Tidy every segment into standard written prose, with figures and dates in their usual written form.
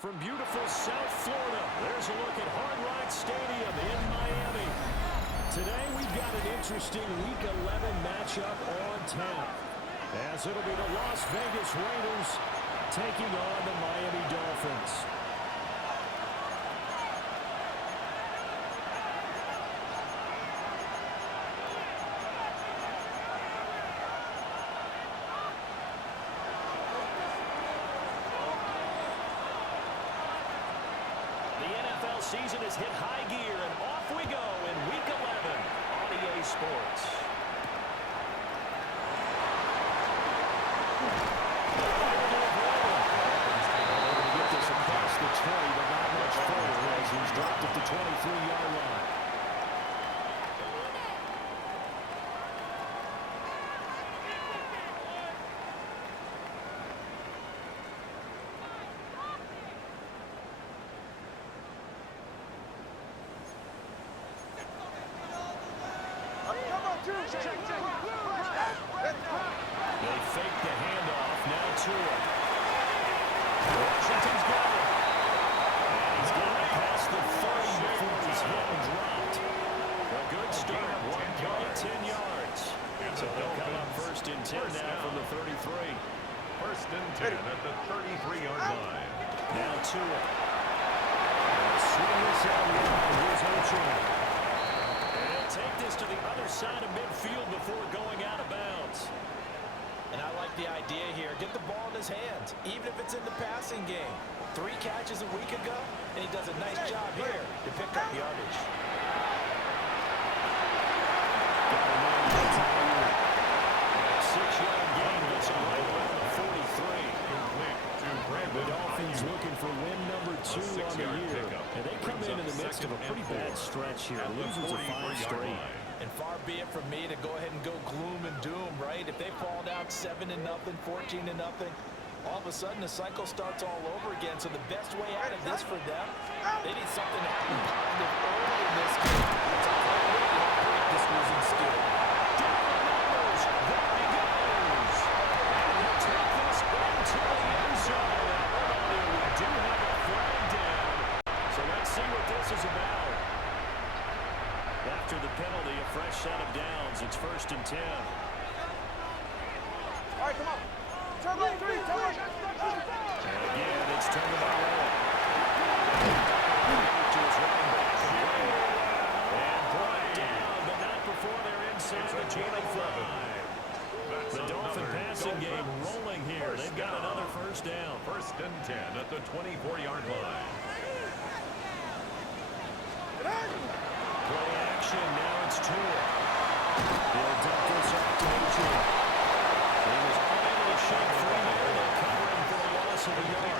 From beautiful South Florida, there's a look at Hard Rock Stadium in Miami. Today we've got an interesting Week 11 matchup on tap, as it'll be the Las Vegas Raiders taking on the Miami Dolphins. Season has hit high gear, and off we go in Week 11 on EA Sports. Going to get this across the 20, but not much further as he's dropped at the 23-yard line. They fake the handoff. Now Tua. Washington's got it. And he's got it past the 30 before he's hit and dropped. A good start. 1 play, 10 yards. So they'll come up first and 10 now from the 33. First and 10 at the 33-yard line. Now Tua. Swing this out wide. Here's Ochoa. Take this to the other side of midfield before going out of bounds. And I like the idea here. Get the ball in his hands, even if it's in the passing game. 3 catches a week ago, and he does a nice job here to pick up yardage. Got a 6-yard gain. That's right around the 43. The Dolphins looking for win number 2 on the year. And they come in the midst of a pretty bad stretch here. Losers of 5 straight. And far be it from me to go ahead and go gloom and doom, right? If they fall down 7-0, 14-0, all of a sudden the cycle starts all over again. So the best way out of this for them, they need something to happen positive early in this game. It's a great way to break this losing skill. Down the numbers. There he goes. And he'll take this into the end zone. We do have a flag down. So let's see what this is about. After the penalty, a fresh set of downs. It's first and 10. All right, come on. Turbo 3, turbo. And again, it's Tagovailoa. To his running back. And brought down, but not before they're inside the 25. The Dolphin passing game rolling here. They've got another first down. First and 10 at the 24-yard line. Play action, now it's Tua. He'll dump this off to Ochoa. He was unable to shake free there. They'll cover him for a loss of a yard.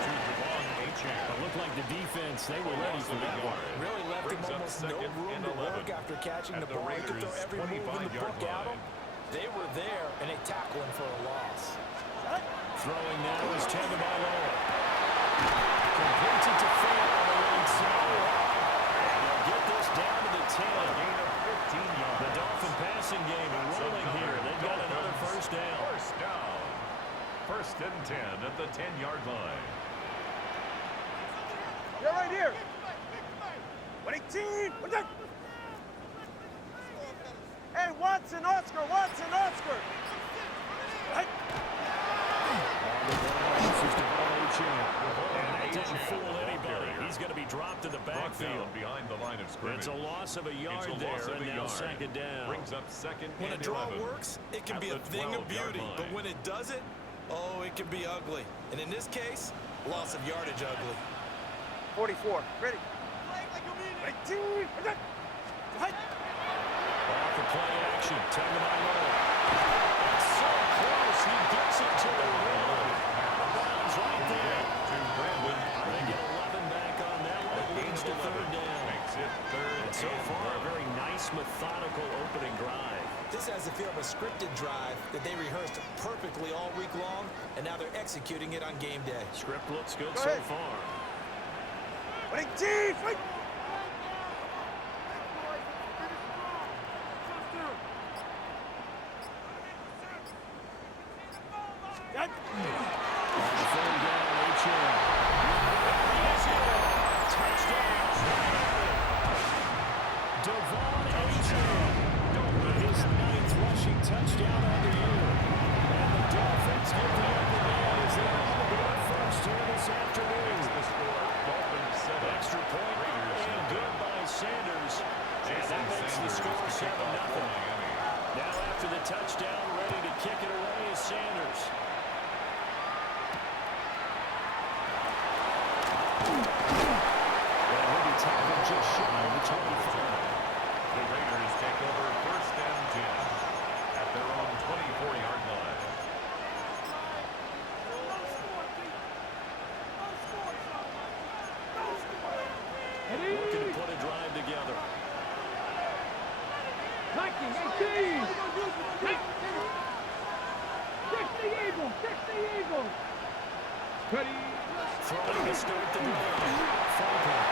It looked like the defense, they were ready for that one. Really left him almost no room to work after catching the ball. He could throw every move in the book at him. They were there, and they tackled him for a loss. Throwing now is Tagovailoa. Completes it to Fair on the right side. They'll get this down to the 10. A gain of 15 yards. The Dolphin passing game rolling here. They've got another first down. First down. First and 10 at the 10-yard line. You're right here. 118. Hey, Watson, Oscar. Right. This is and that didn't fool anybody. He's going to be dropped in the backfield. Behind the line of scrimmage. It's a loss of a yard there, and now second down. Brings up second When a and draw 11 works, it can at be a the thing of 12-yard beauty. line. But when it doesn't, oh, it can be ugly. And in this case, loss of yardage ugly. 44. Ready. 18. Right. Off the play action. Tagovailoa. It's so close. He gets it to the rim. The ball's right there. They get 11 back on that one. Leads to third down. Makes it third. And so far, a very nice, methodical opening drive. This has the feel of a scripted drive that they rehearsed perfectly all week long, and now they're executing it on game day. Script looks good Go so ahead. far. 18. Right. On the third down, Ochoa. Devon Achane, his 9th rushing touchdown on the year. And the Dolphins give the upper man as they are on the board first here this afternoon. The score, Dolphins 7. Extra point and good by Sanders. And that makes the score 7-0. Now after the touchdown, ready to kick it away is Sanders. And he'll be tackled just shy of the 25. The Raiders take over 1st and 10 at their own 24-yard line. Looking to put a drive together. Throwing to start the drive. Franklin.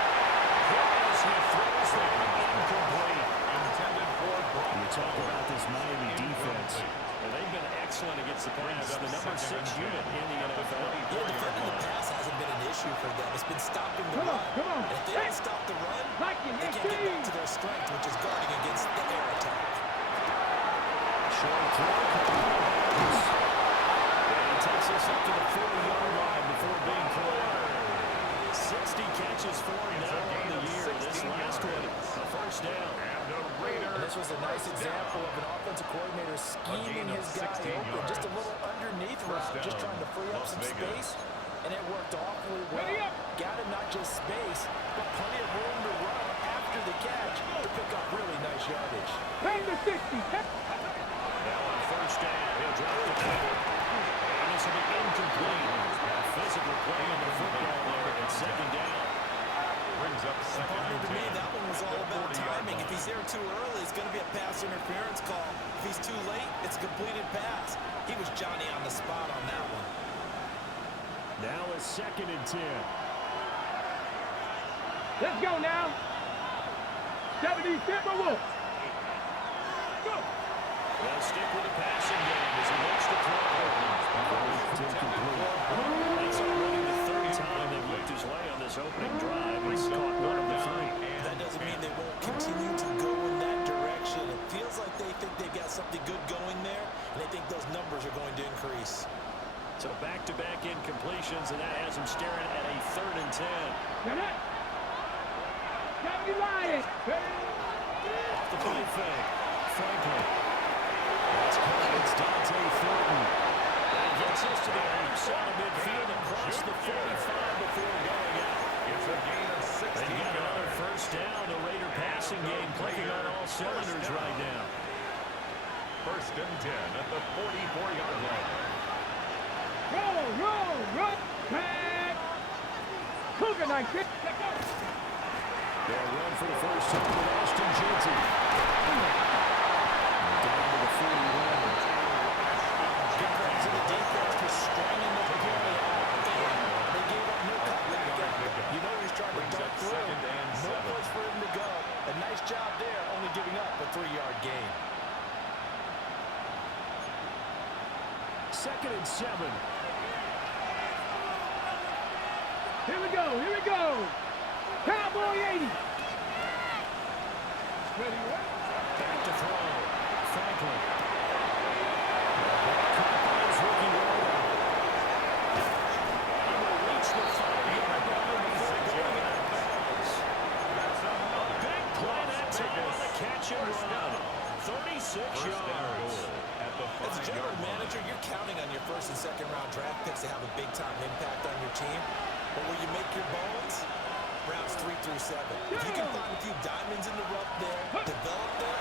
As he throws that incomplete. Intended for Brock. You talk about this Miami defense. Well, they've been excellent against the pass. The number 6 unit in the NFL. Yeah, defending the pass hasn't been an issue for them. It's been stopping the run. And if they don't stop the run, they can't get back to their strength, which is guarding against the air attack. Short throw. And he takes us up to the 40-yard line before being cleared. 60 catches for him now on the year. This last one, a first down. And this was a nice example of an offensive coordinator scheming his guy open. Just a little underneath route, just trying to free up some space. And it worked awfully well. Got him not just space, but plenty of room to run after the catch to pick up really nice yardage. Now on first down, he'll drop the tackle. And this will be incomplete. A physical play on the football there at 2nd down. Brings up 2nd and To 10. me, that one was all about timing. If he's there too early, it's going to be a pass interference call. If he's too late, it's a completed pass. He was Johnny on the spot on that one. Now a 2nd and 10. Let's go now. 70 Timberwolves. Go. They'll stick with the passing game as he looks to throw. That's already the 3rd time they've looked his way on this opening drive. He's caught 1 of the 3. That doesn't mean they won't continue to go in that direction. It feels like they think they've got something good going there, and they think those numbers are going to increase. So back-to-back incompletions, and that has him staring at a 3rd and 10. Got me lying. Off the play fake. Franklin. That's caught. It's Dante Thornton. And gets us to the other side of midfield and across the 45 before going out. It's a gain of 16 They got another yards. first down. The Raider passing game clicking on all cylinders right now. 1st and 10 at the 44-yard line. Roll. Back. Cougar night. They'll run for the first time with Austin Jersey. Down to the 41. Good credit to the defense for stringing the play out, and they gave up no cutback. You know he's trying to dart through. No place for him to go. A nice job there, only giving up a 3-yard gain. 2nd and 7. Here we go. Cowboy 80. Ready, Back to throw. Franklin. Cowboys rookie runner. And will reach the 5-yard line before going out of bounds. A big play that time on the catch and run. 36 yards. As a general manager, you're counting on your 1st and 2nd round draft picks to have a big-time impact on your team. But where you make your bones, rounds 3 through 7. If you can find a few diamonds in the rough there, develop them,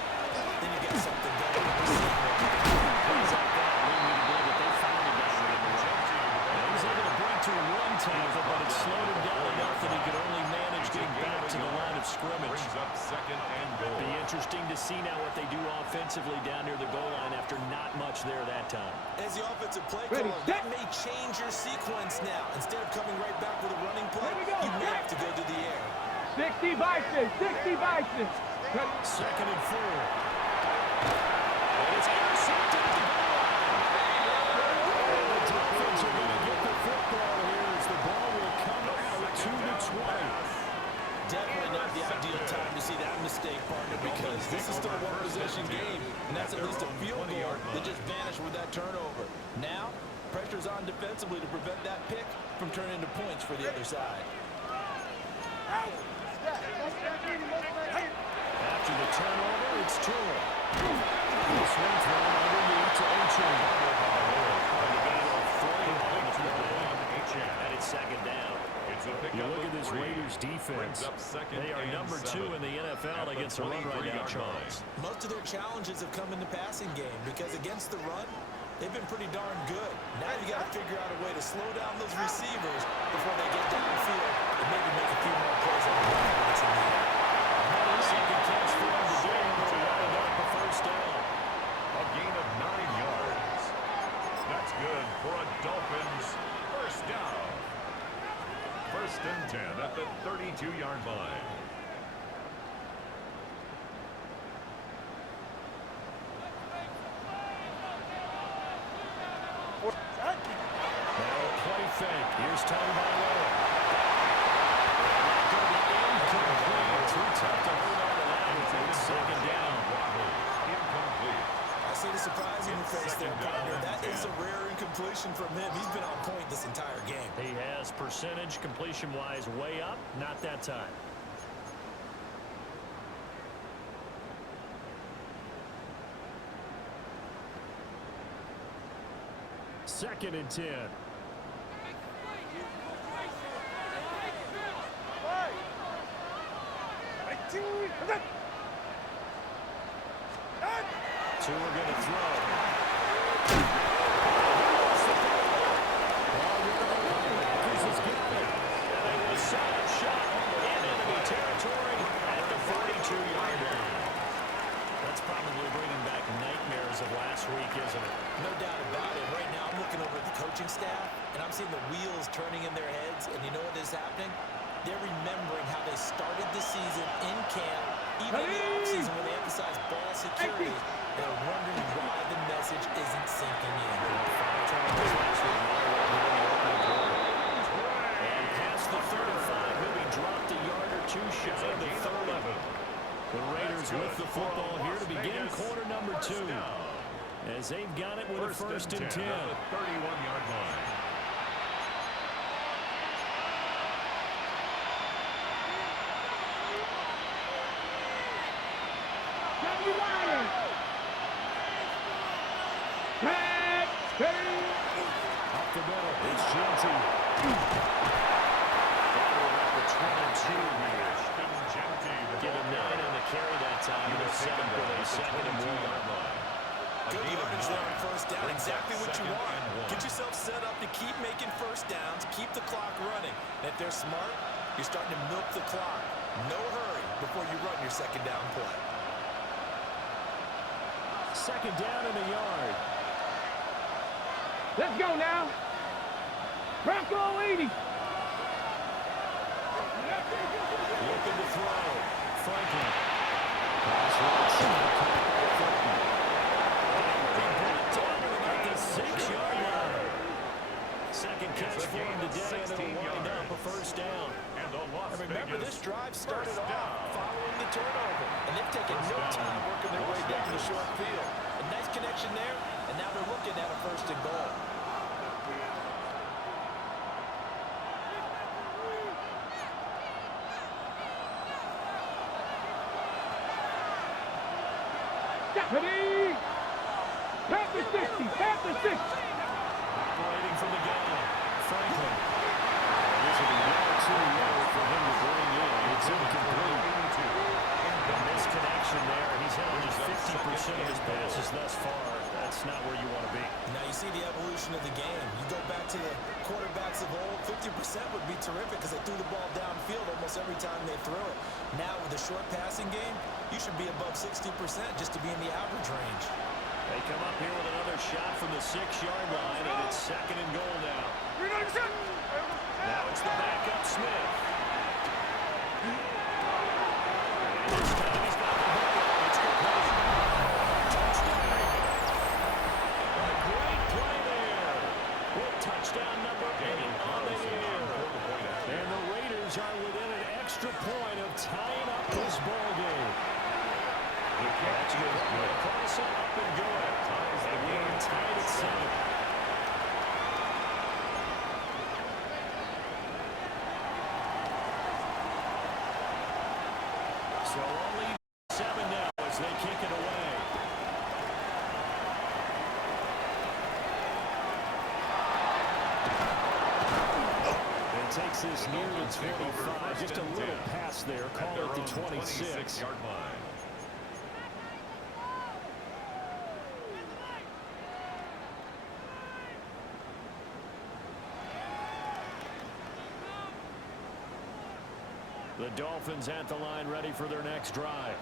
then you get something going. Plays like that lead me to believe that they found a diamond in the rough. He was able to break to one tackle, but it slowed him down enough that he could only manage getting back to the line of scrimmage. Brings up 2nd and goal. Be interesting to see now what they do offensively down near the goal line after not much there that time. As the offensive play caller, that may change your sequence now. Instead of coming right back with a running play, you may have to go to the air. 60 Bison. 2nd and 4. And it's intercepted at the goal line. And the Dolphins are going to get the football here as the ball will come out to the 20. Definitely not the ideal time to see that mistake, partner, because this is still a one-possession game, and that's at least a field goal that just vanished with that turnover. Now, pressure's on defensively to prevent that pick from turning into points for the other side. After the turnover, it's Tua. This one thrown underneath to Achane. And it's second down. You look at this Raiders defense. They are number 2 in the NFL against the run right now, Charles. Most of their challenges have come in the passing game because against the run, they've been pretty darn good. Now you got to figure out a way to slow down those receivers before they get downfield and maybe make a few more plays on the run. Second catch for him today to wind up the first down. A gain of 9 yards. That's good for a Dolphins first down. First and 10 at the 32-yard line. Now a play fake. Here's Tom Barlow. Too tough to hold on to that. It's second down. Incomplete. I see the surprise in your face there, partner. That is a rare incompletion from him. He's been on point this entire game. He has percentage completion-wise way up. Not that time. Second and 10. Two are going to throw. A solid shot in enemy territory at the 42-yard line. That's probably bringing back nightmares of last week, isn't it? No doubt about it. Right now, I'm looking over at the coaching staff, and I'm seeing the wheels turning in their heads, and you know what is happening? They're remembering how they started the season in camp, even in the offseason when they emphasized ball security. They're wondering why the message isn't sinking in. And past the 35, he'll be dropped a yard or two shy of the 30. The Raiders with the football here to begin quarter number 2. As they've got it with a first and 10. At the 31-yard line. Up the middle, it's Genty. Number 22 here. Give him 9 on the carry that time. And they're set up with a second and 1. Good yardage there on first down. Exactly what you want. Get yourself set up to keep making first downs, keep the clock running. And if they're smart, you're starting to milk the clock. No hurry before you run your second down play. Second down in the yard. Let's go now. Bronco 80. Looking to throw. Franklin. Pass right side. Down at about the 6-yard line. Second catch for him today, and it'll wind up a first down. And remember, this drive started off following the turnover, and they've taken no time working their way down the short field. A nice connection there, and now they're looking at a first and goal. Deputy! Panther 60! Panther 60! Operating from the gun. Franklin. This is a 1-2 row for him to bring in. It's incomplete. A misconnection there. He's hit on just 50% of his passes thus far. That's not where you want to be. Now you see the evolution of the game. You go back to the quarterbacks of old, 50% would be terrific because they threw the ball downfield almost every time they threw it. Now with the short passing game, you should be above 60% just to be in the average range. They come up here with another shot from the 6-yard line, and it's second and goal now. Now it's the backup Smith. And this time he's got the ball. It's complete. Touchdown. A great play there. With touchdown number 8 on the year. And the Raiders are within an extra point of tying up this ball game. That's a good play. Cross it up and good. Ties the game Tied at 7. So only 7 now as they kick it away. And takes this near the 25. Just a little pass there. Call it the 26. 26-yard line. The Dolphins at the line ready for their next drive.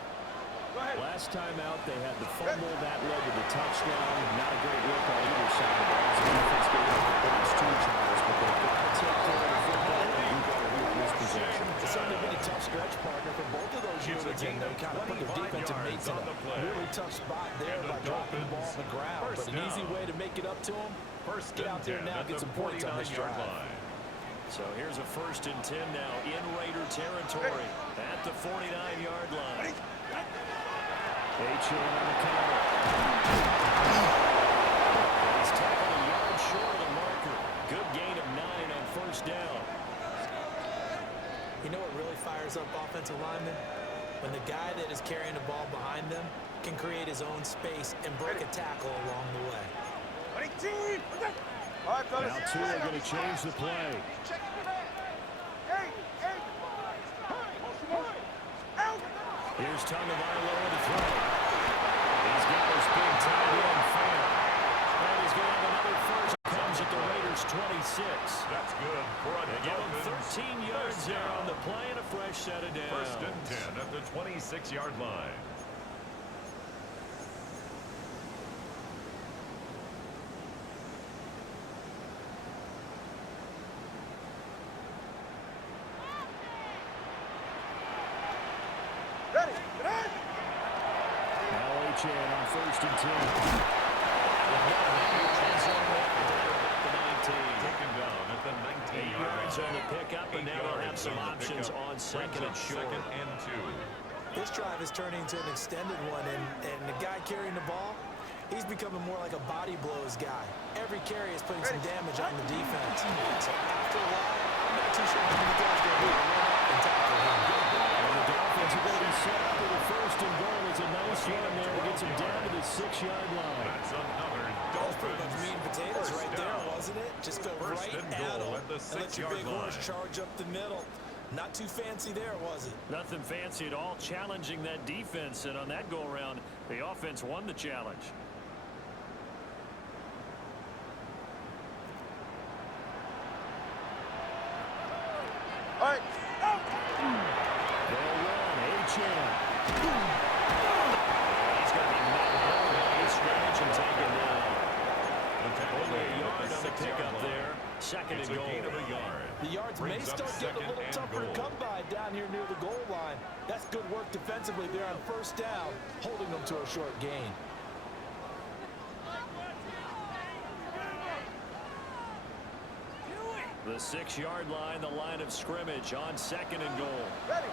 Last time out, they had the fumble that led to the touchdown. Not a great look on either side of the ball. The defense gave up the first 2 tries, but they've got to take care of the football and we've got to beat this possession. It's certainly been a tough stretch, partner, for both of those units, and they kind of put their defensive mates in a really tough spot there by dropping the ball on the ground. But an easy way to make it up to them, get out there now, get some points on this drive. So here's a 1st and 10 now in Raider territory at the 49-yard line. H.A. on the counter. He's tackled a yard short of the marker. Good gain of 9 on 1st down. You know what really fires up offensive linemen? When the guy that is carrying the ball behind them can create his own space and break a tackle along the way. Now 2 are going to change the play. Here's Tagovailoa to throw. He's got his big tight end fan. And he's going to have another first. Comes at the Raiders' 26. That's good for a They give him Dolphins. 13 yards there on the play and a fresh set of downs. 1st and 10 at the 26-yard line. Now H.A. on 1st and 10. Taken down at the 19-yard Yards line. on the pickup, and now they'll have some options on 2nd and short. 2nd and 2. This drive is turning into an extended one, and the guy carrying the ball, he's becoming more like a body blows guy. Every carry is putting some damage on the defense. So after a while, I'm not too sure how many guys are going to be able to run up and tackle him. And the Dolphins are going to be set up for the 1st and goal. It's a nice run there. Gets him down to the 6-yard line. That's another That was pretty much Dolphins meat and potatoes first right there, down. wasn't it? Just go First right and at goal him at the and let your 6-yard big horse line. charge up the middle. Not too fancy there, was it? Nothing fancy at all, challenging that defense. And on that go-around, the offense won the challenge. All right. They'll run. H.A. He's going to be knocked out of the scrimmage and taken down. Only a yard on the pickup there. 2nd It's and a goal. gain of a yard. The yards may Brings up start getting a 2nd little and tougher to goal. come by down here near the goal line. That's good work defensively there on 1st down, holding them to a short gain. The 6-yard line, the line of scrimmage on 2nd and goal. Ready.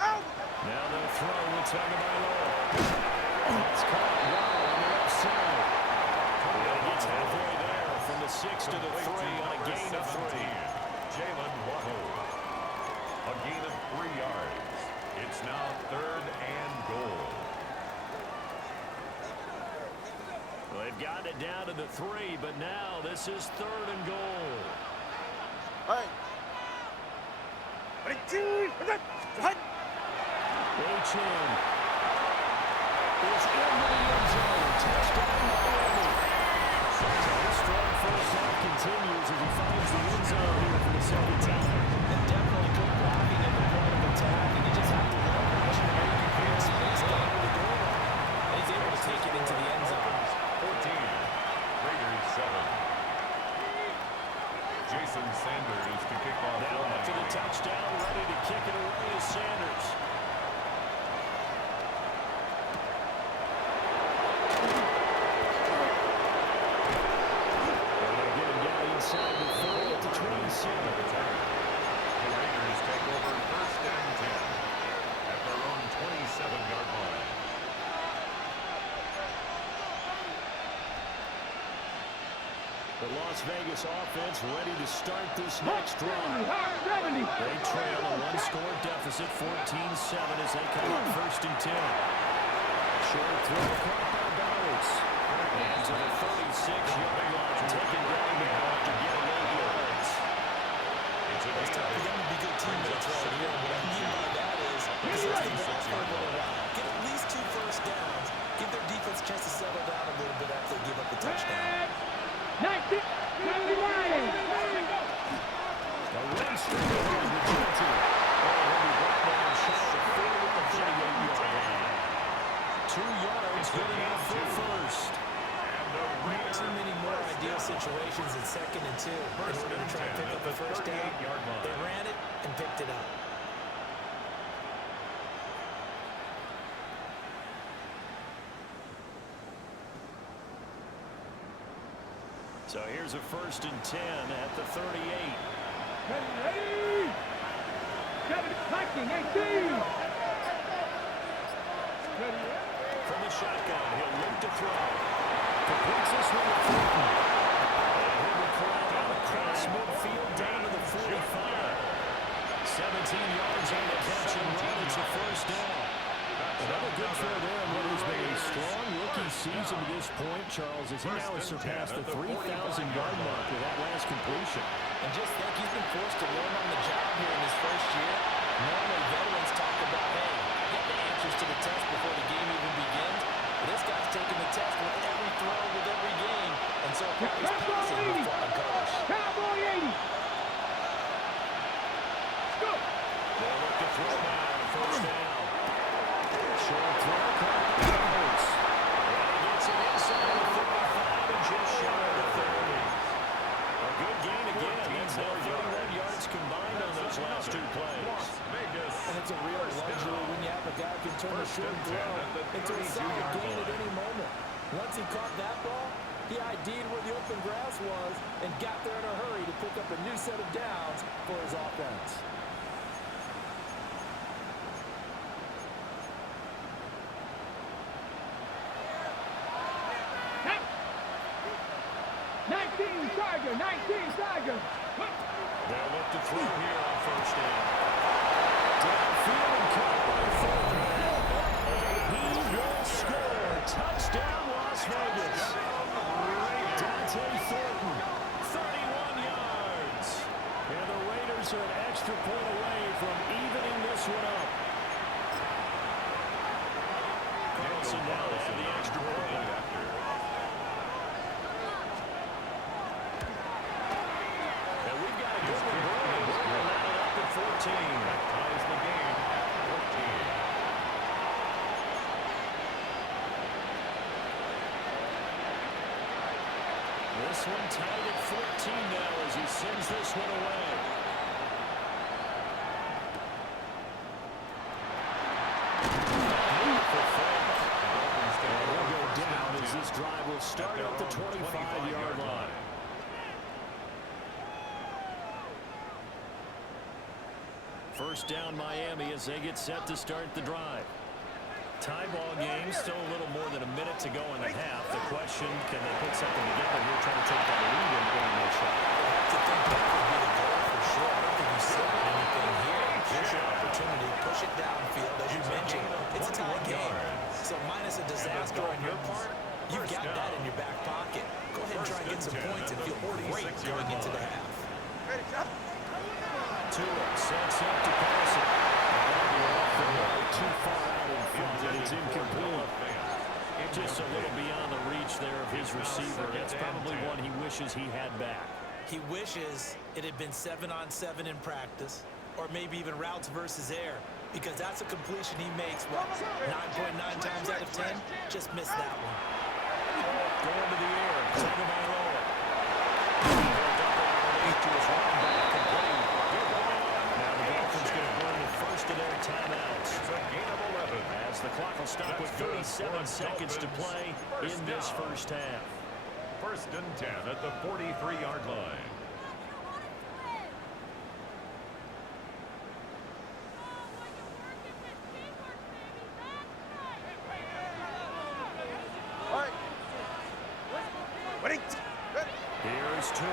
Out. Now they'll throw with Tagovailoa. It's caught well on the left side. He gets halfway there from the 6 to the 3 on a gain of 3. Jalen Waddle. A gain of 3 yards. It's now 3rd and goal. Well, they've gotten it down to the 3, but now this is 3rd and goal. All right. Ready. Two. Hut. H.A. is into the end zone. Touchdown, Miami. So his strong first half continues as he finds the end zone here for the 2nd time. And definitely good blocking at the point of attack, and you just have to leverage your great space down to the goal line. And he's able to take it into the end zone. 14. Raiders 7. Jason Sanders to kick off. Now after the touchdown, ready to kick it away is Sanders. And they'll get him down inside the 30 at the 27. The Raiders take over 1st and 10 at their own 27-yard line. The Las Vegas offense ready to start this next drive. 70. They trail a one-score deficit, 14-7, as they come up 1st and 10. Short throw caught by Bowers. And to the 36-yard line, taken down now after getting 8 yards. It's time for them to be good teammates right here. What I mean by that is, this is the ball for a little while. Get at least 2 first downs. Give their defense a chance to settle down a little bit after they give up the touchdown. 19. 79. The run streak is rejected. He'll be brought down shy of 4 at the 38-yard line. 2 yards, good enough for first. Not too many more ideal situations in 2nd and 2. In order to try and pick up the first down, they ran it and picked it up. So here's a 1st and 10 at the 38. Ready. 18. From the shotgun, he'll look to throw. Completes this one to Fulton. And he'll be called out across midfield down to the 45. 17 yards on the catch and run. It's a first down. Another good throw there on what has been a strong rookie season to this point, Charles, as he now has surpassed the 3,000-yard mark with that last completion. And just think he's been forced to learn on the job here in his first year. Normally, veterans talk about, hey, get the answers to the test before the game even begins. But this guy's taking the test with every throw, with every game. And so he's passing with flying colors. Cowboy 80. Go. They'll look to throw now. First down. Short throw, caught by Bowers. And he gets it inside the 45 and just shy of the 30. A good gain again. That's now 31 yards combined on those last 2 plays. And it's a real luxury when you have a guy who can turn a short throw into a solid gain at any moment. Once he caught that ball, he ID'd where the open grass was and got there in a hurry to pick up a new set of downs for his offense. Tiger. They'll look to throw here on first down. Downfield and caught by Fulton. He will score. Touchdown, Las Vegas. Dante Thornton, 31 yards. And the Raiders are an extra point away from evening this one up. Carlson now have the extra point. And we've got a good one brewing. We're now up at 14. That ties the game at 14. This one tied at 14 now as he sends this one away. And he'll go down as this drive will start at the 25-yard line. First down Miami as they get set to start the drive. Tie ball game, still a little more than a minute to go in the half. The question, can they put something together here trying to take that lead and going no shot? To think that would be the goal for sure. I don't think he's slipping anything here. Here's your opportunity. Push it downfield. As you mentioned, it's a tie game. So minus a disaster on your part, you've got that in your back pocket. Go ahead and try and get some points and feel great going into the half. Tua sets up to pass it. Too far out in front, and it's incomplete. Just a little beyond the reach there of his receiver. That's probably one he wishes he had back. He wishes it had been 7-on-7 in practice, or maybe even routes versus air, because that's a completion he makes, what, 9.9 times out of 10? Just missed that one. Going to the air, taken by Lowe. To his running back, complete. Now the Dolphins going to burn the first of their timeouts. It's a gain of 11. As the clock will stop with 37 seconds to play in this first half. First and 10 at the 43-yard line. Here's pass to him.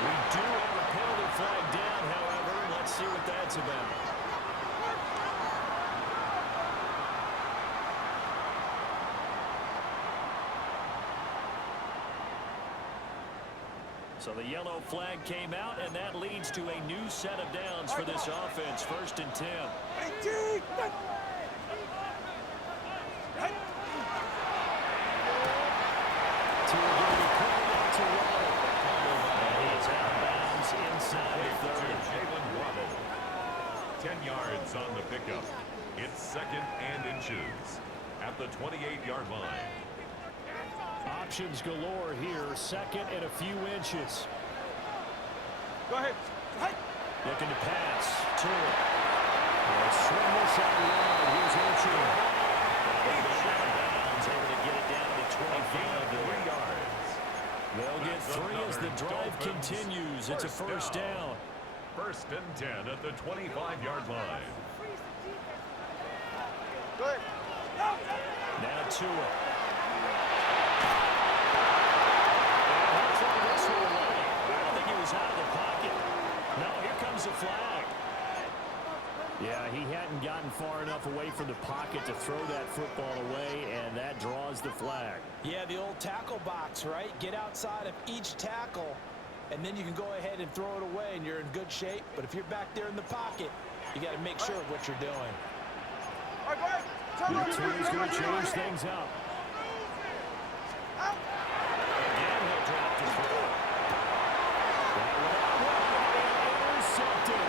We do have a penalty flag down, however. Let's see what that's about. So the yellow flag came out, and that leads to a new set of downs for this offense. 1st and 10. Inside 10 yards on the pickup. It's 2nd and inches at the 28-yard line. Options galore here. 2nd and a few inches. Go ahead. Looking to pass to it. Swing this out loud. Here's Archer. Able to get it down to 25. 3 yards. They'll get 3 as the drive continues. It's a first down. 1st and 10 at the 25-yard line. Go ahead. Now to it. I don't think he was out of the pocket. No, here comes the flag. Yeah, he hadn't gotten far enough away from the pocket to throw that football away, and that draws the flag. Yeah, the old tackle box, right? Get outside of each tackle, and then you can go ahead and throw it away, and you're in good shape. But if you're back there in the pocket, you got to make sure of what you're doing. All right, go ahead. He's going to change things up. Again, he'll drop the throw. Intercepted.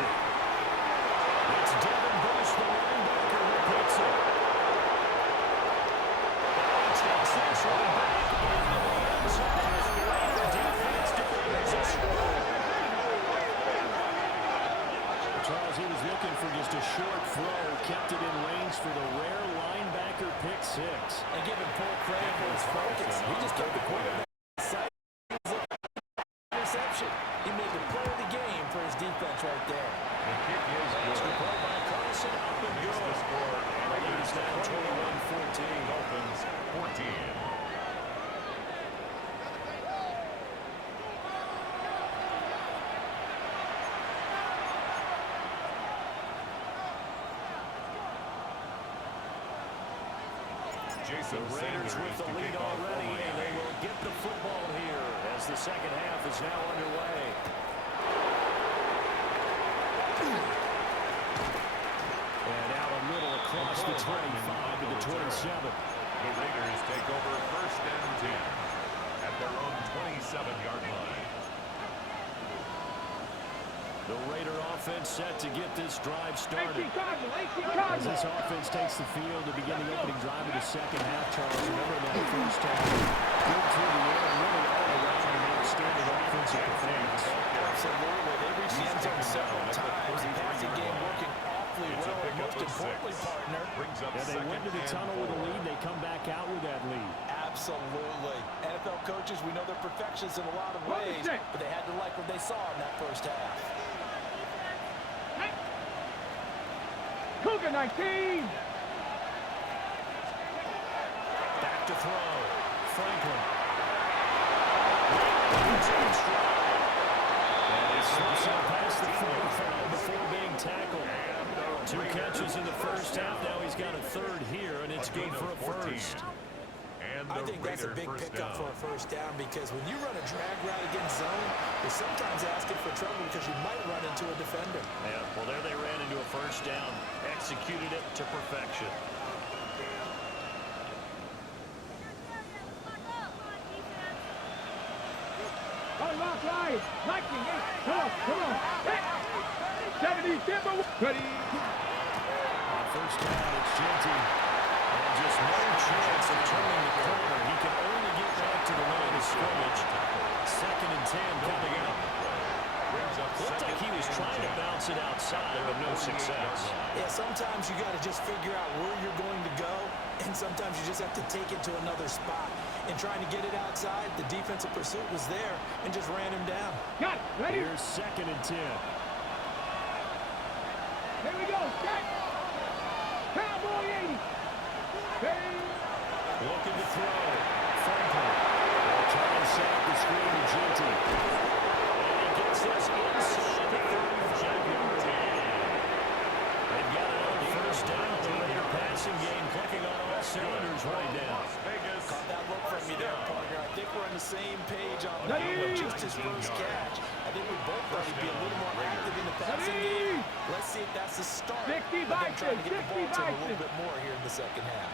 It's Devin Bush, the linebacker, who picks it. Takes this one back into the end zone. The defense delivers a score. Charles, he was looking for just a short throw, kept it in range for the rare linebacker pick 6. And give him full credit for his focus. He just kept the quarterback sight. Interception. He made the play of the game for his defense right there. The kick is good. Ball by Carson, up and Here's the score, and it is now 21-14. Dolphins 14. The Raiders with the lead already, and they will get the football here as the second half is now underway. And out a little across the 25 to the 27. The Raiders take over 1st and 10 at their own 27-yard line. The Raider offense set to get this drive started. 18 Cardinal, 18 As Cardinal. this offense takes the field to begin the opening drive of the second half, Charles, remember that first half, good through the air, and really all around an outstanding offensive performance. Absolutely. They reached the end zone several times. The passing game working awfully well. And most importantly, partner, Yeah, they went to the tunnel with a lead. They come back out with that lead. absolutely. NFL coaches, we know they're perfectionists in a lot of ways, but they had to like what they saw in that first half. Cougar 19. Back to throw. Franklin. And he slips out past the 45 before being tackled. 2 catches in the first half. Now he's got a third here, and it's good for a first. I think that's a big pickup for a first down because when you run a drag route against zone, you're sometimes asking for trouble because you might run into a defender. Yeah, well, there they ran into a first down. Executed it to perfection. On my side. 19. Come on. Hey. 70. Timber. Ready. On first down, it's Genty. And just no chance of turning the corner. He can only get back to the line of scrimmage. 2nd and 10 coming up. Looked like he was trying to bounce it outside, but no success. Yeah, sometimes you got to just figure out where you're going to go, and sometimes you just have to take it to another spot. And trying to get it outside, the defensive pursuit was there and just ran him down. Got it. Ready. Here's 2nd and 10. Here we go. Set. Cowboy 80. Hey. Looking to throw. Franklin. They'll try and set up the screen to Ginty. And he gets this inside the 35-yard line. They've got another first down. The Raider passing game clicking on all cylinders right now. Caught that look from me there, partner. I think we're on the same page on just his first catch. I think we both want to be a little more active in the passing game. Let's see if that's the start. 60 of them trying to get the ball to him a little bit more here in the second half.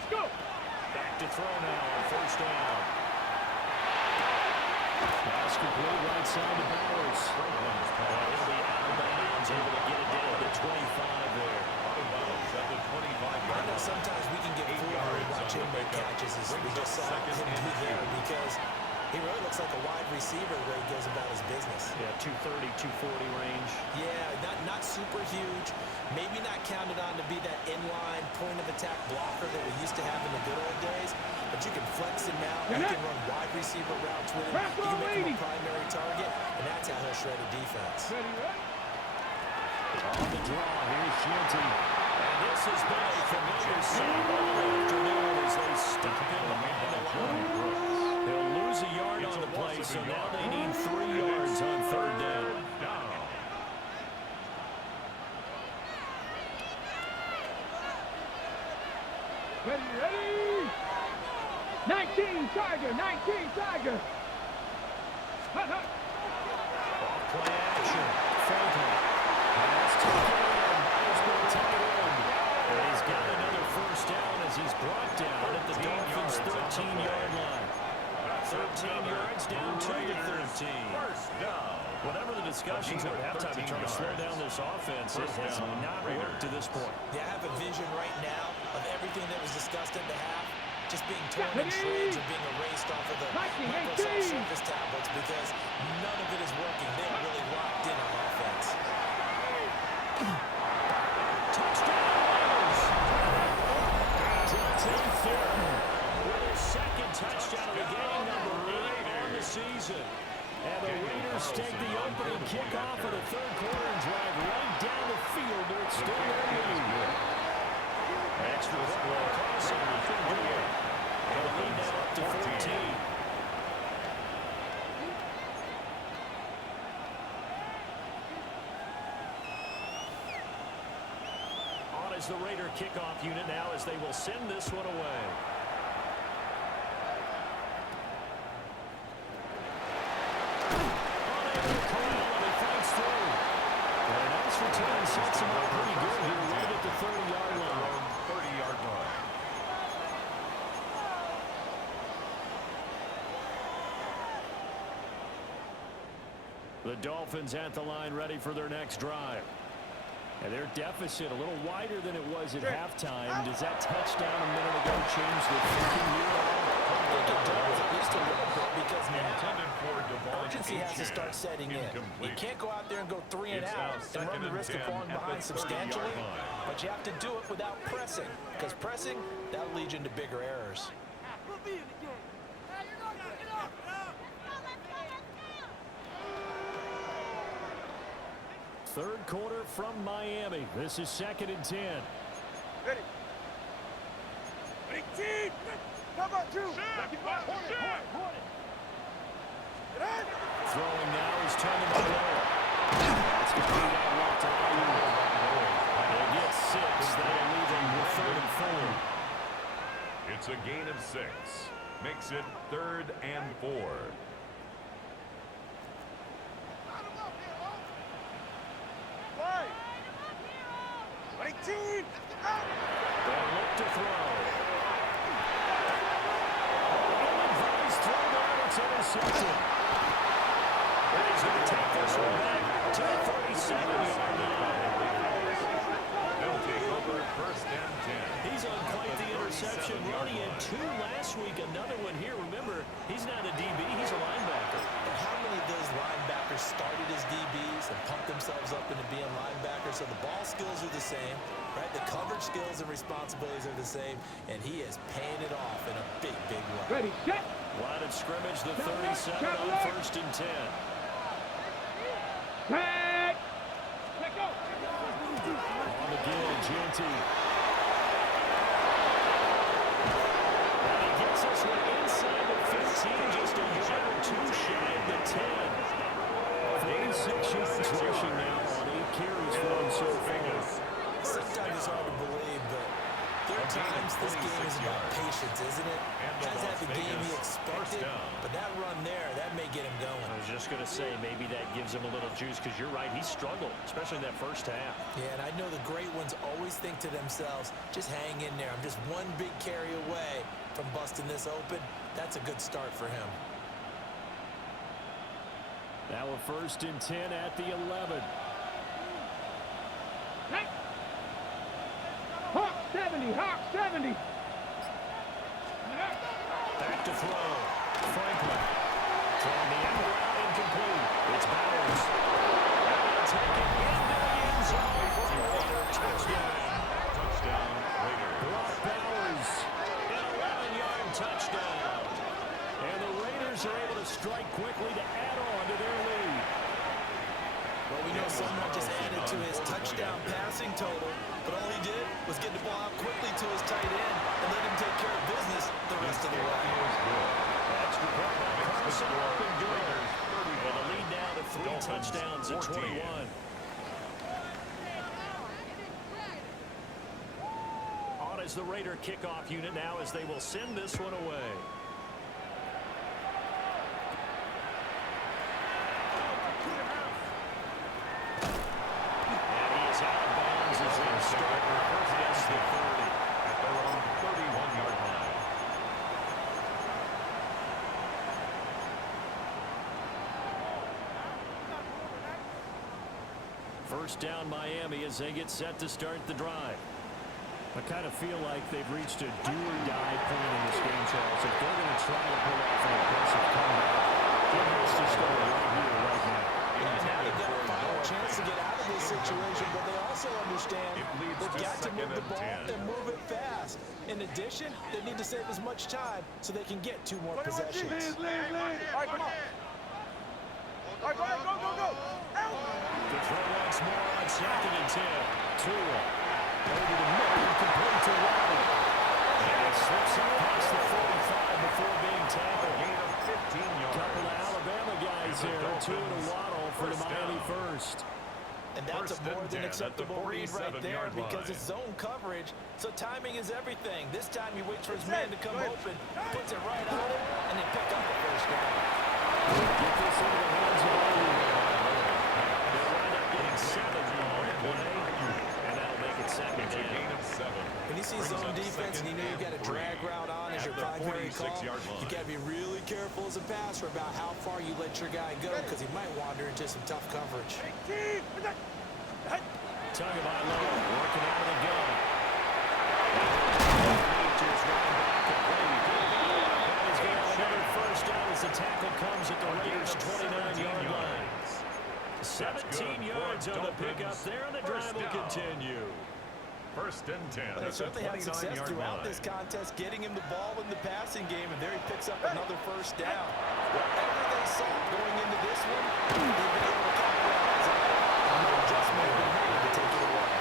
Let's go. Back to throw now on first down. Pass complete right side to Bowers. It'll be out of bounds, able to get it down to the 25 there. Out of bounds at the 25-yard I know sometimes we can get fooled when we watch him make catches as we just saw him do there because he really looks like a wide receiver where he goes about his business. Yeah, 230, 240 range. Yeah, not super huge. Maybe not counted on to be that inline point-of-attack blocker that we used to have in the good old days. But you can flex him out. You can run wide receiver routes with him. You can make him a primary target, and that's how he'll shred a defense. On the draw, here's Ginty. And this has been a familiar sight all afternoon as they stop him on the line. They'll lose a yard on the play, so now they need 3 yards on third down. Ready? 19 Tiger, 19 Tiger. Hut, hut. Play action. Franklin. Pass taken in. Myers will take it in. And he's got another first down as he's brought down at the Dolphins' 13-yard line. 13 yards down to the 13. First down. Whatever the discussions at halftime to try to slow down this offense, it has not worked to this point. Yeah, I have a vision right now of everything that was discussed at the half just being torn in shreds or being erased off of the Microsoft Surface tablets because none of it is working. They are really locked in on offense. Touchdown! Jonathan Thornton with his second touchdown of the game, number 8 on the season. And the Raiders take the opening kickoff of the third quarter and drive right down the field to extend their lead. Extra point, crossing the field. And the lead now up to 14. On is the Raider kickoff unit now as they will send this one away. Return sets him up pretty good here right at the 30-yard line. 30-yard line. The Dolphins at the line ready for their next drive. And their deficit a little wider than it was at halftime. Does that touchdown a minute ago change the thinking here? I think it does, at least a little bit, because now Intended for Devon urgency has to start setting in. You can't go out there and go 3 and out and run the risk of falling behind substantially, but you have to do it without pressing, because pressing, that'll lead you into bigger errors. Third quarter from Miami. This is 2nd and 10. Ready. 18. How about 2? Throwing now is turning the ball. That's going to be that left to They get 6. That'll leave them with 3rd and 4. It's a gain of 6. Makes it 3rd and 4. Play. 18. They'll look to throw. Ill-advised throw there. It's intercepted. And he's going to take this one back to the 37-yard line. They'll take over 1st and 10. He's on quite the interception run. He had 2 last week. Another one here. Remember, he's not a DB. He's a linebacker. And how many of those linebackers started as DBs and pumped themselves up into being linebackers? So the ball skills are the same, right? The coverage skills and responsibilities are the same, and he is paying it off in a big, big way. Ready, set. Line of scrimmage, the 37 on 1st and 10. Tag. Let go. On the give, Ginty. yards rushing now on 8 carries for him so far. Sometimes it's hard to believe, but there are times this game is about patience, isn't it? Has had the game he expected, but that run there, that may get him going. I was just going to say, maybe that gives him a little juice, because you're right, he struggled, especially in that first half. Yeah, and I know the great ones always think to themselves, just hang in there. I'm just one big carry away from busting this open. That's a good start for him. Now a 1st and 10 at the 11. Hey. Hawk 70, Hawk 70. Back to throw. Franklin. Throwing the end around, incomplete. It's Bowers. And taken into the end zone for a Raider touchdown. Touchdown, Raiders. Brock Bowers, an 11-yard touchdown. And the Raiders are able to strike quickly to add on to their lead. Well, we know someone just added to his touchdown passing total, but all he did was get the ball out quickly to his tight end and let him take care of business the rest of the way. Extra point by Carson up and good. And the lead now to 3 touchdowns at 21. On is the Raider kickoff unit now as they will send this one away. And he is out of bounds as they start past the 30 At their own 31-yard line. First down Miami as they get set to start the drive. I kind of feel like they've reached a do-or-die point in this game, Charles. If they're going to try to pull off an impressive comeback, it has to start right here, right now. And now they've got a final chance to get out of this situation, but they also understand they've got to move the ball and move it fast. In addition, they need to save as much time so they can get 2 more possessions. All right, come on. All right, go. Out. To throw once more on 2nd and 10. Tua over the middle, complete to Waddle. And it slips up past the 45 before being tackled. Gain of 15 yards. Couple of Alabama guys there. Tua to Waddle for the Miami first. And that's a more than acceptable read right there 47-yard because line. it's zone coverage, so timing is everything. This time he waits for his man to come open, puts it right on him, and they pick up the first down. Get this into the hands of Iowa. They'll wind up getting 7 on the play, and that'll make it 2nd It's a down. gain of 7. When you see Brings zone up defense and you know you've got a drag route on as At your the primary call, 46-yard line. you got to be really careful as a passer about how far you let your guy go because he might wander into some tough coverage. Tagovailoa working out of the gun. Just running back complete. And he's going to have another first down as the tackle comes at the Raiders' 29-yard line. 17 yards on the pickup there, and the drive will continue. 1st and 10. They At the certainly had success 29-yard throughout line. this contest, getting him the ball in the passing game, and there he picks up another first down. Whatever they saw going into this one, they've been able to capitalize on it. And no adjustment has been made to take it away.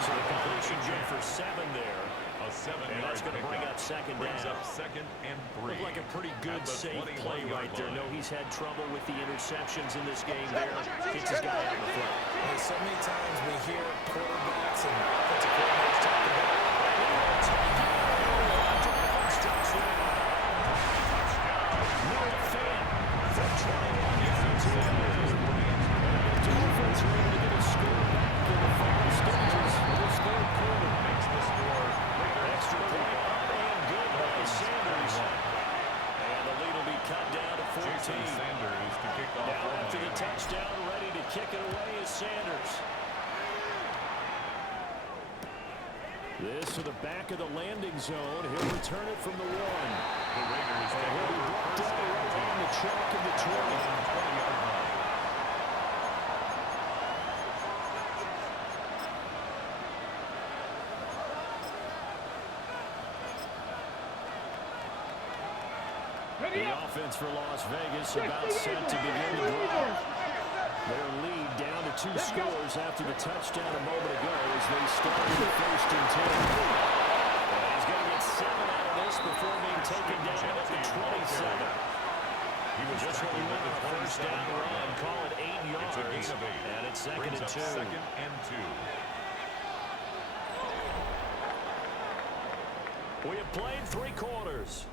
So the completion good for 7 there. A 7-yard And that's going to bring up 2nd Brings down. up 2nd and 3. Looked like a pretty good, At the safe play 21-yard right there. line. No, he's had trouble with the interceptions in this game there. Gets his guy out in the front. Hey, so many times we hear quarterbacks and offensive coordinators talk about Noah Fant for 21 yards. The Dolphins are able to get a score back in the final stages of this 3rd quarter. Makes the score. Extra point up and good by Sanders. And the lead will be cut down to 14. Jason Sanders to kick off. Now after the touchdown, ready to kick it away is Sanders. This to the back of the landing zone. He'll return it from the 1. The Raiders And take he'll be over brought 1st down and right on the track of the 20. 20-yard line. The offense for Las Vegas about set to begin the drive. Their lead down to 2 scores after the touchdown a moment ago as they start with 1st and 10. And he's going to get 7 out of this before being taken down at the 27. He was Just what we want on a first down run. Call it 8 It's a gain of 8. And it's second Brings and up 2. second and 2. We have played 3 quarters.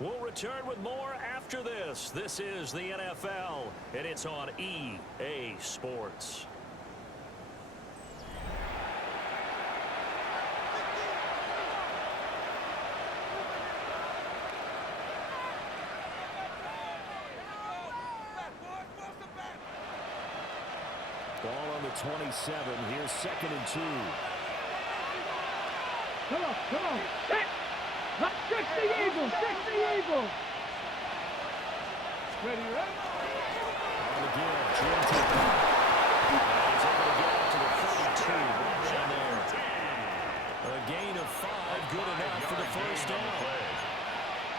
We'll return with more after this. This is the NFL, and it's on EA Sports. Ball on the 27. Here's second and 2. Come on, come on. Hit! Let's fix the Eagles, fix the Eagles! Ready, ready? On the give, Gianti. He's able to get up to the 32. Right down there. A gain of 5, good enough for the first down.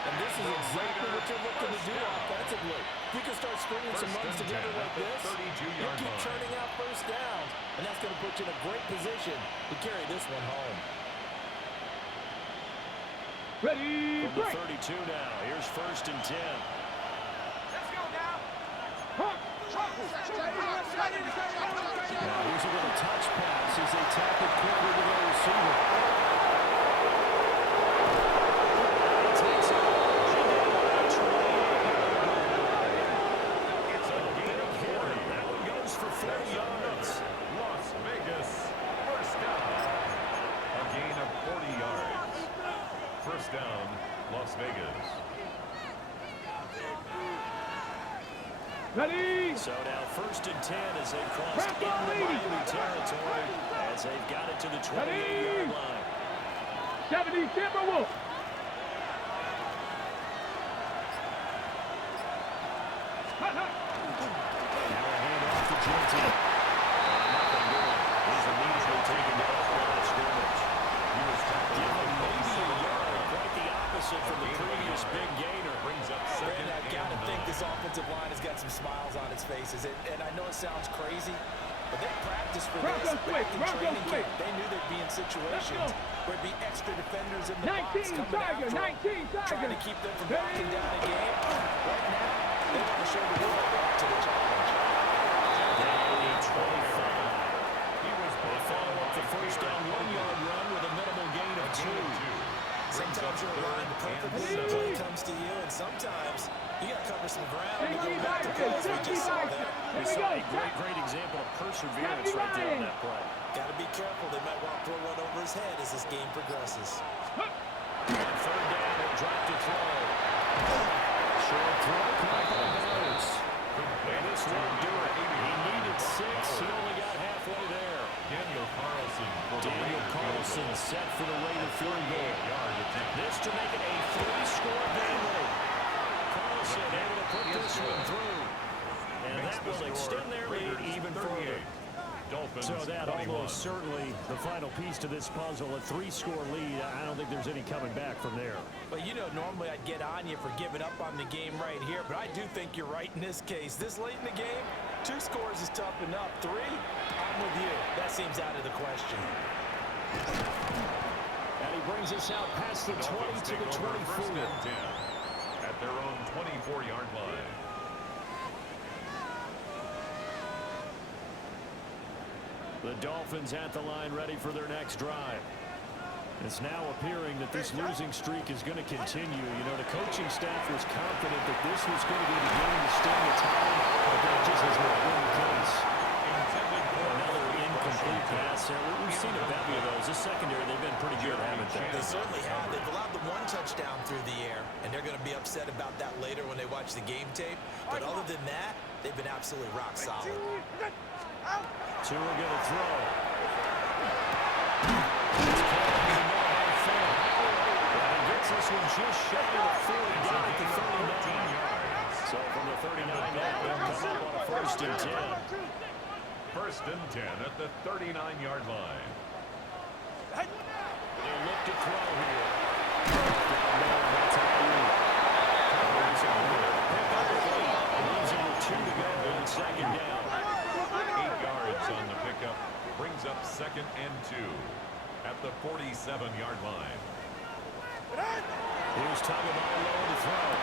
And this is exactly what you're looking to do offensively. If you can start stringing some runs together like this, you'll keep churning out first downs, and that's going to put you in a great position to carry this one home. Ready, From the break! 32 now. Here's first and 10. Let's go now. Huh. Now here's a little touch pass as they tap it quickly to the receiver. Takes it. It's a gain of 40. That one goes for 40 yards. Las Vegas, first down. A gain of 40 yards. First down, Las Vegas. Ready? So now first and 10 as they've crossed into Miami territory as they've got it to the 28-yard line. 70 Timberwolves. Now a handoff to Gianti. Nothing doing. He's immediately taken down the line of scrimmage. He was tackled Given for maybe a 47 yard, yards. quite the opposite from the previous big gainer. Brings up second Brandon, I've got to and think 9. this offensive line has got some smiles on its faces. And I know it sounds crazy, but they practiced for this back in training camp. They knew they'd be in situations where there'd be extra defenders in the box 19 coming Tiger, after them, 19 Tiger. trying to keep them from knocking down a game. Right now, they want to show the world they're up to the challenge. Down 25. He was They follow up the first down 1-yard run with a minimal gain of 2. Sometimes you're aligned perfectly when the play comes to you, and sometimes you got to cover some ground to go back to plays we just saw there. We saw a great example of perseverance right there on that play. Got to be careful. They might want to throw one over his head as this game progresses. On third down, he'll drop to throw. Short throw, caught by Bowers. And this won't do it. He needed 6. He only got halfway there. Daniel Carlson for the Daniel Raider Carlson field goal. set for the Raider field goal. 38-yard attempt. This to make it a 3-score game lead. Carlson able to put this one through. And Makes that the will score extend their lead Raiders even 38. further. Dolphins So that 21. almost certainly the final piece to this puzzle, a 3-score lead. I don't think there's any coming back from there. But, you know, normally I'd get on you for giving up on the game right here, but I do think you're right in this case. This late in the game, 2 scores is tough enough. 3, I'm with you. That seems out of the question. And he brings us out past the 20 Dolphins to take the over 24. first and 10 at their own 24-yard line. The Dolphins at the line ready for their next drive. It's now appearing that this losing streak is going to continue. You know, the coaching staff was confident that this was going to be the game to stem the tide, but that just has not been the case. Intended for Another incomplete pass there. We've seen a bevy of those. This secondary, they've been pretty good, haven't they? They certainly have. They've allowed the 1 touchdown through the air, and they're going to be upset about that later when they watch the game tape. But other than that, they've been absolutely rock solid. Tua going to throw. This one just shy of 40 down at the 39. So from the 39 now, they'll come up on a first and 10. First and 10 at the 39-yard line. They'll look to throw here. Down there, that's Ayuk. Covers over. Pick up the lead. Leaves him with 2 to go on second down. 8 yards on the pickup. Brings up second and 2 at the 47-yard line. Here's Tagovailoa to throw.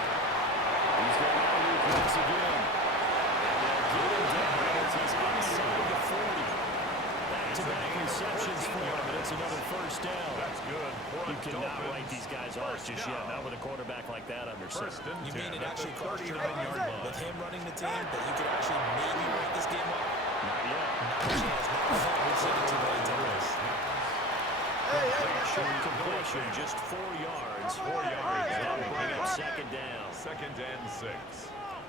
He's got Ayuk once again. And they'll getting down as he's inside the 40. Back-to-back receptions for him, and it's another first down. That's good for a You cannot Dolphins write these guys off just yet, not with a quarterback like that under center. First and You 10 mean it at the actually crossed your 39-yard mind line. with him running the team that you could actually maybe write this game off? Not yet. Not a chance. Not a hope. We've seen it too many times. Short completion, just 4 yards. 4 yards. That'll bring up second down. Second and 6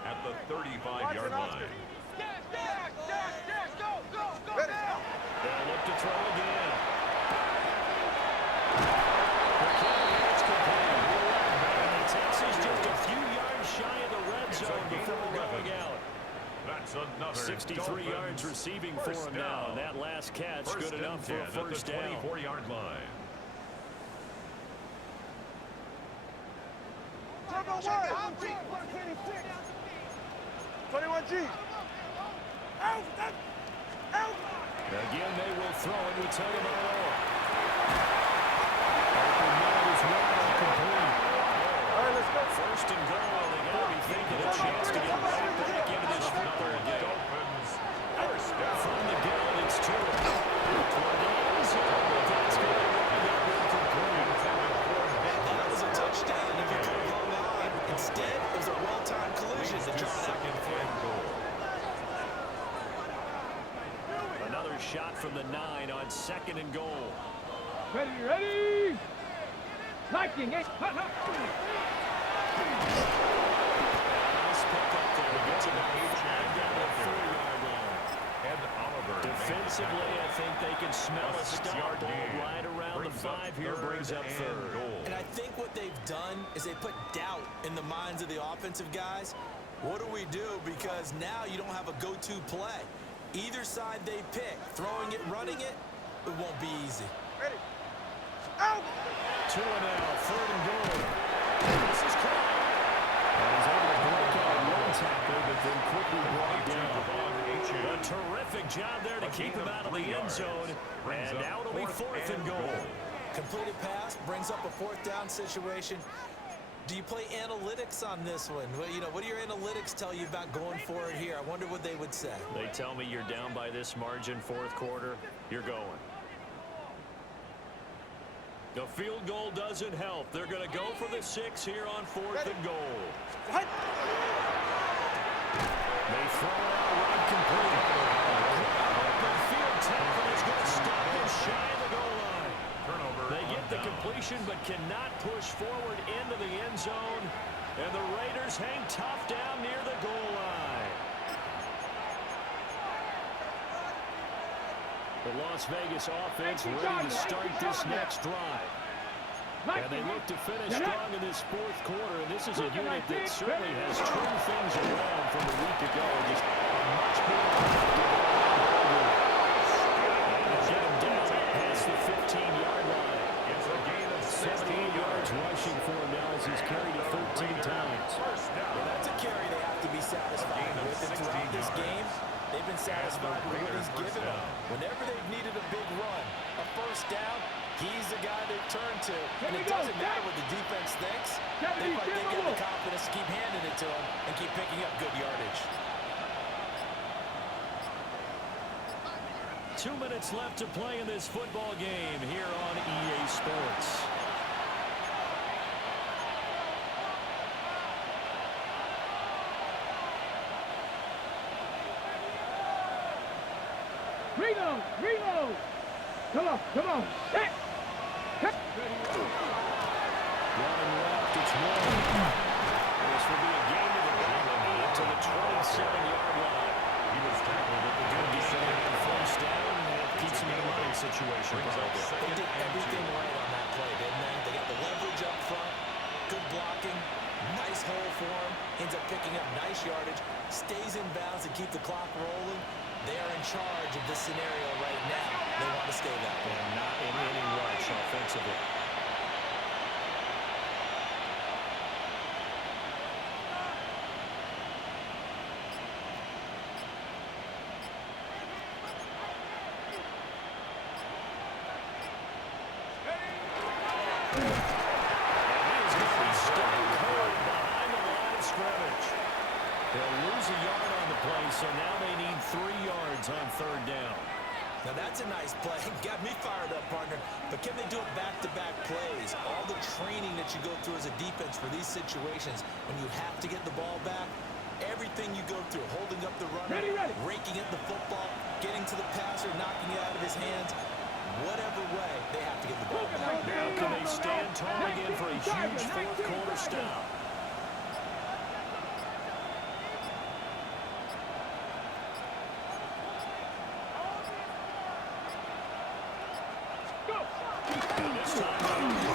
at the 35-yard line. They'll look to throw again. The carry is complete. And the Texans just a few yards shy of the red zone before going out. That's another 63 Dolphins yards receiving for first him now. down. That last catch, First good and enough for a 10 first at the down. 24-yard line. Turbo 21G. Out! Out! Again, they will throw it with Tagovailoa. Open man is wide complete. All right, let's go. First and goal. They got to be thinking a chance to get right back into this number again. Dolphins first down. From the gun, it's to him. Toward the end zone. That's going to be incomplete. That was a touchdown if you could have hung on. Instead, it was a well-timed collision to draw it out. Second and goal. Another shot from the 9 on second and goal. Ready, ready! Lightning, eh? Hot, hot. Nice pick up there. Gets him about 5 down the 4-yard line. Ed Oliver. Defensively, I think they can smell a stop six-yard ball gain. right around the Brings up 5 here. Brings up and third. goal. And I think what they've done is they put doubt in the minds of the offensive guys. What do we do? Because now you don't have a go-to play. Either side they pick, throwing it, running it, it won't be easy. Ready. Out! 2 now, third and goal. This is caught. And he's able to break out one tackle, but then quickly brought down. A terrific job there to keep him out of the end zone. And now it'll be fourth and goal. Completed pass brings up a fourth down situation. Do you play analytics on this one? Well, what do your analytics tell you about going for it here? I wonder what they would say. They tell me you're down by this margin, fourth quarter. You're going. The field goal doesn't help. They're going to go for the 6 here on fourth and goal. What? They throw it out right complete. Open field tackle is going to stop him shy of the goal line. Turnover. They get the completion but cannot push forward into the end zone. And the Raiders hang tough down near the goal line. The Las Vegas offense ready to start this next drive. And they look to finish strong in this fourth quarter. And this is a unit that certainly has turned things around from a week ago. Just a much more effective and get him down past the 15-yard line. It's a gain of 78 yards rushing for him now as he's carried it 13 times. First down. Well, that's a carry they have to be satisfied with. And throughout this game, they've been satisfied with what he's given them. Whenever they've needed a big run, a first down, he's the guy they've turned to. And it doesn't matter what the defense thinks. They get the confidence to keep handing it to him and keep picking up good yardage. 2 minutes left to play in this football game here on EA Sports. Reload! Come on! Set! Running left, it's one. This will be a gain to the back to the 27-yard line. He was tackled at the Good game on first down. It keeps him in a running situation. They did everything right on that play, didn't they? They got the leverage up front, good blocking, nice hole for him, ends up picking up nice yardage, stays in bounds to keep the clock rolling. They are in charge of this scenario right now. They want to stay that way. And not in any rush offensively. And he is going to be stuck behind the line of scrimmage. They'll lose a yard on the play, so now they need 3 yards on third down. Now that's a nice play. Got me fired up, partner. But can they do it back-to-back plays? All the training that you go through as a defense for these situations, when you have to get the ball back, everything you go through, holding up the runner, raking at the football, getting to the passer, knocking it out of his hands, whatever way, they have to get the ball back. Now can they stand tall again for a huge fourth-quarter stop? This time, he's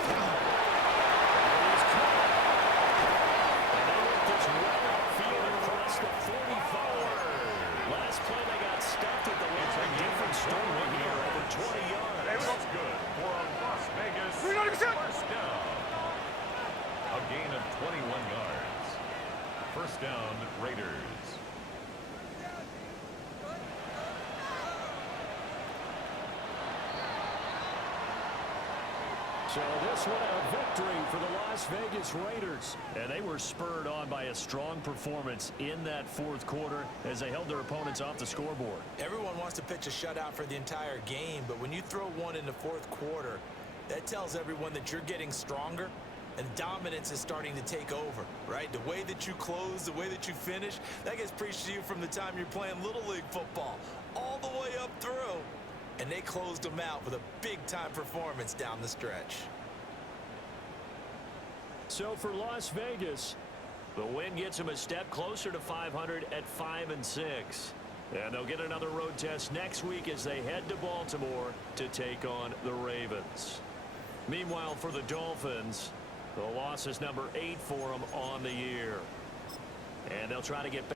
caught. And they work this right outfield across the 45. Last play, they got stuffed at the line. Different story here, over 20 yards. That's good for a Las Vegas first down. A gain of 21 yards. First down, Raiders. So this one a victory for the Las Vegas Raiders. And they were spurred on by a strong performance in that fourth quarter as they held their opponents off the scoreboard. Everyone wants to pitch a shutout for the entire game, but when you throw one in the fourth quarter, that tells everyone that you're getting stronger and dominance is starting to take over, right? The way that you close, the way that you finish, that gets preached to you from the time you're playing Little League football all the way up through. And they closed them out with a big-time performance down the stretch. So for Las Vegas, the win gets them a step closer to 500 at 5-6. And they'll get another road test next week as they head to Baltimore to take on the Ravens. Meanwhile, for the Dolphins, the loss is number 8 for them on the year. And they'll try to get back.